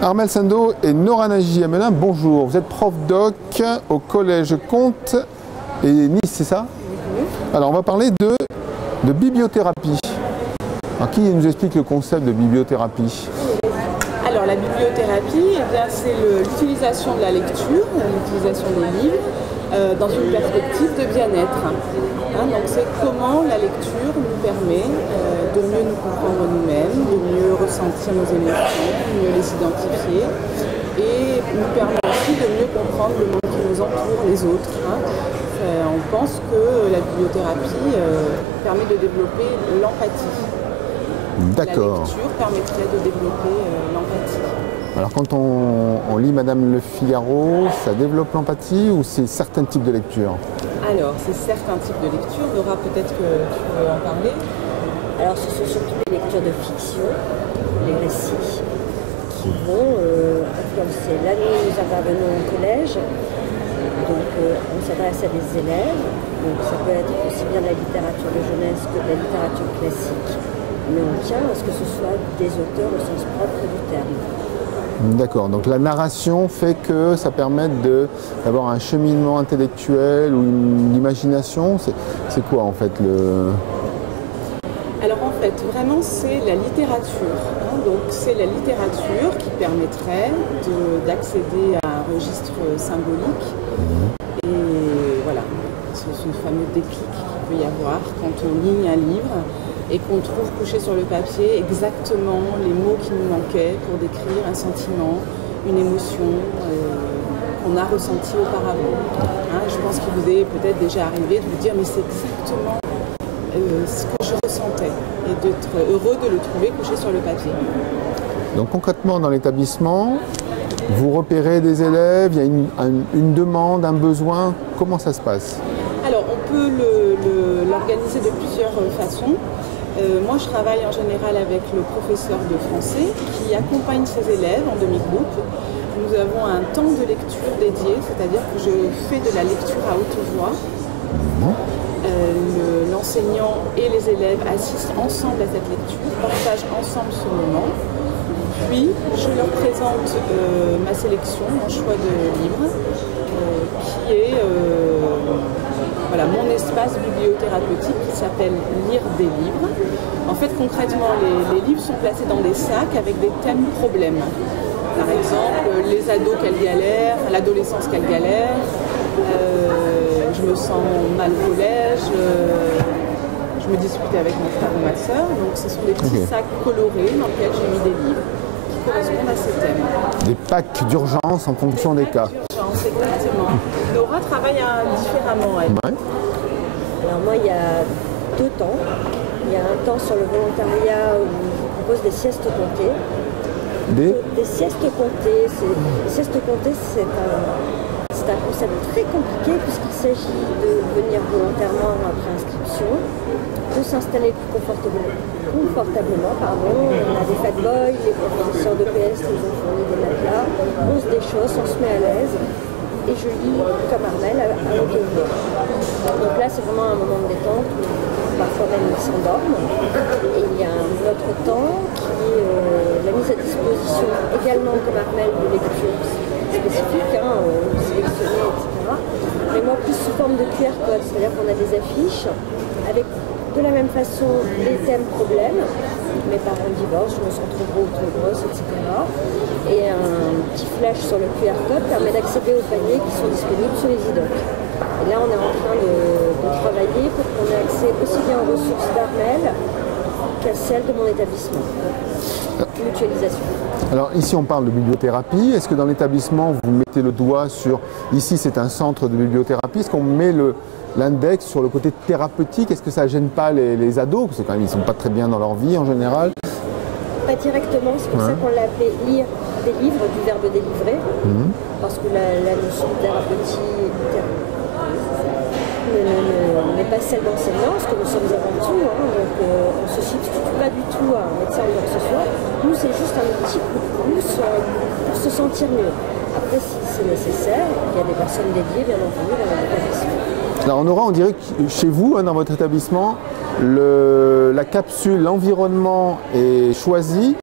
Armel Sando et Nora Nagy Hamelin, bonjour. Vous êtes prof doc au collège Comte et Nice, c'est ça? Alors on va parler de bibliothérapie. Alors, qui nous explique le concept de bibliothérapie? Alors la bibliothérapie, c'est l'utilisation de la lecture, l'utilisation des livres dans une perspective de bien-être. Donc c'est comment la lecture nous permet de mieux nous comprendre nous-mêmes, de mieux ressentir nos émotions, de mieux les identifier et nous permet aussi de mieux comprendre le monde qui nous entoure, les autres. On pense que la bibliothérapie permet de développer l'empathie. D'accord. La lecture permettrait de développer l'empathie. Alors quand on lit Madame Le Figaro, ça développe l'empathie ou c'est certains types de lecture? Alors c'est certains types de lecture. Nora, peut-être que tu veux en parler? Alors ce sont surtout les lectures de fiction, les récits, qui vont influencer. Là nous intervenons au collège, donc on s'adresse à des élèves, donc ça peut être aussi bien de la littérature de jeunesse que de la littérature classique, mais on tient à ce que ce soit des auteurs au sens propre du terme. D'accord, donc la narration fait que ça permet d'avoir un cheminement intellectuel ou une imagination. C'est quoi en fait le... Alors en fait, vraiment c'est la littérature. Donc c'est la littérature qui permettrait d'accéder à un registre symbolique. Et voilà, c'est ce fameux déclic qu'il peut y avoir quand on lit un livre et qu'on trouve couché sur le papier exactement les mots qui nous manquaient pour décrire un sentiment, une émotion qu'on a ressentie auparavant. Je pense qu'il vous est peut-être déjà arrivé de vous dire mais c'est exactement ce que je ressentais et d'être heureux de le trouver couché sur le papier. Donc concrètement dans l'établissement, vous repérez des élèves, il y a une demande, un besoin, comment ça se passe? Alors on peut l'organiser de plusieurs façons. Moi, je travaille en général avec le professeur de français qui accompagne ses élèves en demi-groupe. Nous avons un temps de lecture dédié, c'est-à-dire que je fais de la lecture à haute voix. L'enseignant et les élèves assistent ensemble à cette lecture, partagent ensemble ce moment. Puis, je leur présente ma sélection, mon choix de livres, qui est voilà, mon espace bibliothérapeutique qui s'appelle Lire des livres. En fait, concrètement, les livres sont placés dans des sacs avec des thèmes problèmes. Par exemple, les ados qu'elles galèrent, l'adolescence qu'elles galèrent, je me sens mal au collège, je me dispute avec mon frère ou ma soeur. Donc ce sont des petits sacs colorés dans lesquels j'ai mis des livres qui correspondent à ces thèmes. Des packs d'urgence en fonction des cas. Exactement. Nora travaille différemment, elle. Ouais. Alors moi, il y a 2 temps. Il y a un temps sur le volontariat où je propose des siestes comptées. Des siestes comptées. Les siestes comptées, c'est un concept très compliqué puisqu'il s'agit de venir volontairement après inscription, de s'installer plus confortablement. On a des fat boys, les professeurs de PS nous ont fourni des matelas, on se déchausse, on se met à l'aise. Et je lis comme Armel à haute voix. Donc là, c'est vraiment un moment de détente où parfois même ils s'endorment. Et il y a un autre temps qui est la mise à disposition également comme Armel de lecture spécifique, sélectionnée, etc. Mais moi, plus sous forme de QR code, c'est-à-dire qu'on a des affiches avec de la même façon les thèmes problèmes. Mes parents divorcent, je me sens trop gros ou trop grosse, etc. Et un petit flash sur le QR code permet d'accéder aux paniers qui sont disponibles sur les idocs. Et là, on est en train de travailler pour qu'on ait accès aussi bien aux ressources d'Armel qu'à celles de mon établissement. Mutualisation. Alors ici, on parle de bibliothérapie. Est-ce que dans l'établissement, vous mettez le doigt sur... Ici, c'est un centre de bibliothérapie. Est-ce qu'on met l'index sur le côté thérapeutique? Est-ce que ça ne gêne pas les ados? Parce que quand même, ils ne sont pas très bien dans leur vie en général. Pas directement, c'est pour ça qu'on l'a appelé lire des livres, du verbe délivrer, parce que la notion de thérapeutique n'est pas celle d'enseignant, parce que nous sommes avant tout, donc on ne se substitue pas du tout à un médecin ou quoi que ce soit. Nous, c'est juste un petit coup de pouce pour se sentir mieux. Après, si c'est nécessaire, il y a des personnes dédiées, bien entendu, dans l'établissement. Alors on aura, on dirait que chez vous, dans votre établissement, la capsule, l'environnement est choisi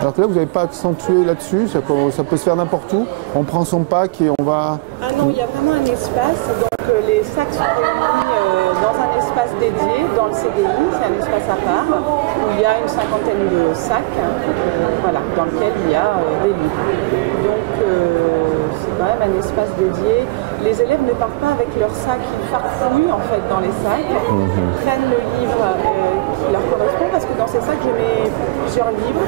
Alors que là, vous n'avez pas accentué là-dessus, ça peut se faire n'importe où. On prend son pack et on va... Ah non, il y a vraiment un espace. Donc les sacs sont réunis dans un espace dédié, dans le CDI, c'est un espace à part, où il y a une cinquantaine de sacs, voilà, dans lequel il y a des livres. Donc c'est quand même un espace dédié. Les élèves ne partent pas avec leurs sacs, ils farfouillent en fait dans les sacs, prennent le livre qui leur correspond, parce que dans ces sacs, je mets plusieurs livres,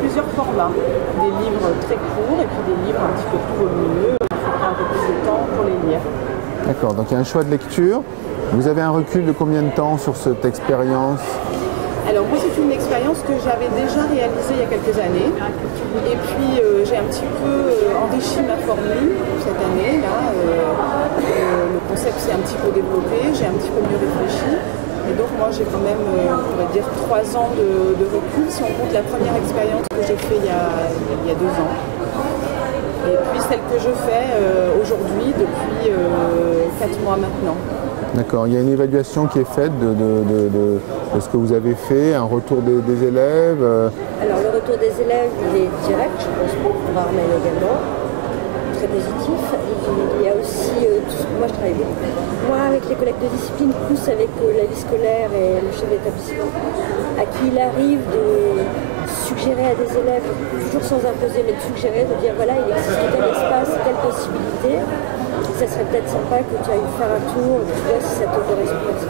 plusieurs formats. Des livres très courts et puis des livres un petit peu plus volumineux, il faut un peu plus de temps pour les lire. D'accord, donc il y a un choix de lecture. Vous avez un recul de combien de temps sur cette expérience? Alors moi c'est une expérience que j'avais déjà réalisée il y a quelques années et puis j'ai un petit peu enrichi ma formule cette année là. Le concept s'est un petit peu développé, j'ai un petit peu mieux réfléchi et donc moi j'ai quand même on pourrait dire 3 ans de recul si on compte la première expérience que j'ai fait il y a 2 ans. Et puis celle que je fais aujourd'hui depuis 4 mois maintenant. D'accord, il y a une évaluation qui est faite de ce que vous avez fait, un retour des élèves. Alors le retour des élèves, il est direct, je pense, pour Armel également, très positif. Il y a aussi, moi je travaille beaucoup, moi avec les collègues de discipline, plus avec la vie scolaire et le chef d'établissement, à qui il arrive de suggérer à des élèves, toujours sans imposer, mais de suggérer, de dire voilà, il existe tel espace, telle possibilité. Ça serait peut-être sympa que tu ailles faire un tour, tu vois si ça te correspond, etc.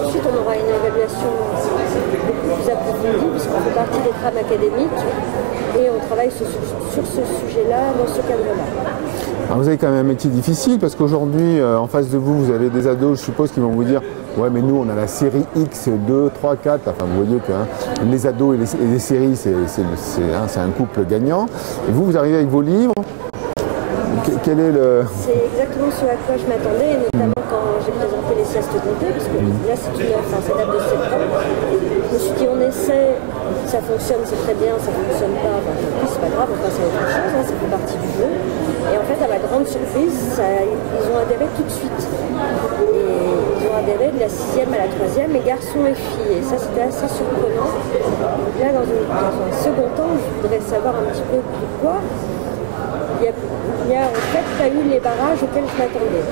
Ensuite, on aura une évaluation beaucoup plus approfondie, puisqu'on fait partie des trames académiques et on travaille sur ce sujet-là, dans ce cadre-là. Alors vous avez quand même un métier difficile parce qu'aujourd'hui, en face de vous, vous avez des ados, je suppose, qui vont vous dire ouais, mais nous, on a la série X, 2, 3, 4. Enfin, vous voyez que les ados et les séries, c'est un couple gagnant. Et vous arrivez avec vos livres. Quel est le... C'est exactement ce à quoi je m'attendais, et notamment quand j'ai présenté les siestes comptées, parce que là c'est une offre, ça date de septembre. Je me suis dit on essaie, ça fonctionne, c'est très bien, ça fonctionne pas, c'est pas grave, on passe à autre chose, ça fait partie du jeu. Et en fait à ma grande surprise, ils ont adhéré tout de suite. Et ils ont adhéré de la 6e à la 3e, les garçons et filles, et ça c'était assez surprenant. Là dans un second temps, je voudrais savoir un petit peu pourquoi. Il n'y a en fait pas eu les barrages auxquels je m'attendais.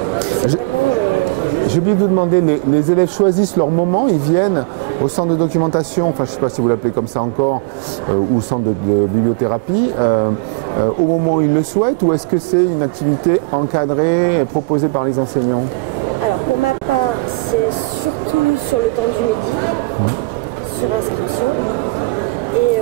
J'ai oublié de vous demander, les élèves choisissent leur moment, ils viennent au centre de documentation, enfin je ne sais pas si vous l'appelez comme ça encore, ou au centre de bibliothérapie, au moment où ils le souhaitent, ou est-ce que c'est une activité encadrée et proposée par les enseignants? Alors pour ma part, c'est surtout sur le temps du midi, sur inscription. Et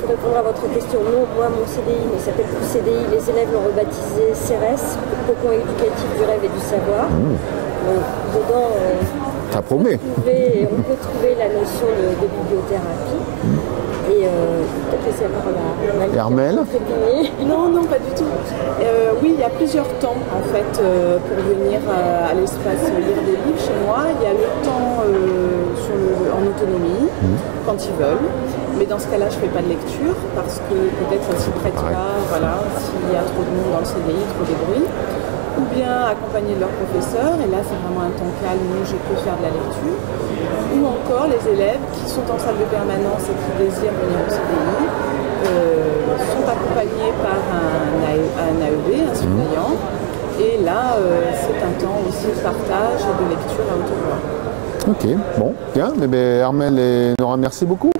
pour répondre à votre question, non, moi mon CDI ne s'appelle plus CDI, les élèves l'ont rebaptisé CERES, Cocon éducatif du rêve et du savoir. Donc, dedans, ça promet. On peut trouver la notion de bibliothérapie. Et peut-être laisser la parole à Armel. Non, pas du tout. Oui, il y a plusieurs temps en fait pour venir à l'espace lire des livres chez moi. Il y a le temps en autonomie, quand ils veulent. Mais dans ce cas-là, je ne fais pas de lecture parce que peut-être ça ne s'y prête pas, voilà, s'il y a trop de monde dans le CDI, trop de bruit. Ou bien accompagner leur professeur, et là c'est vraiment un temps calme où je peux faire de la lecture. Ou encore les élèves qui sont en salle de permanence et qui désirent venir au CDI sont accompagnés par un AEB, un surveillant. Et là, c'est un temps aussi de partage et de lecture à haute voix. Ok, bon, bien. Armel et Nora, merci beaucoup.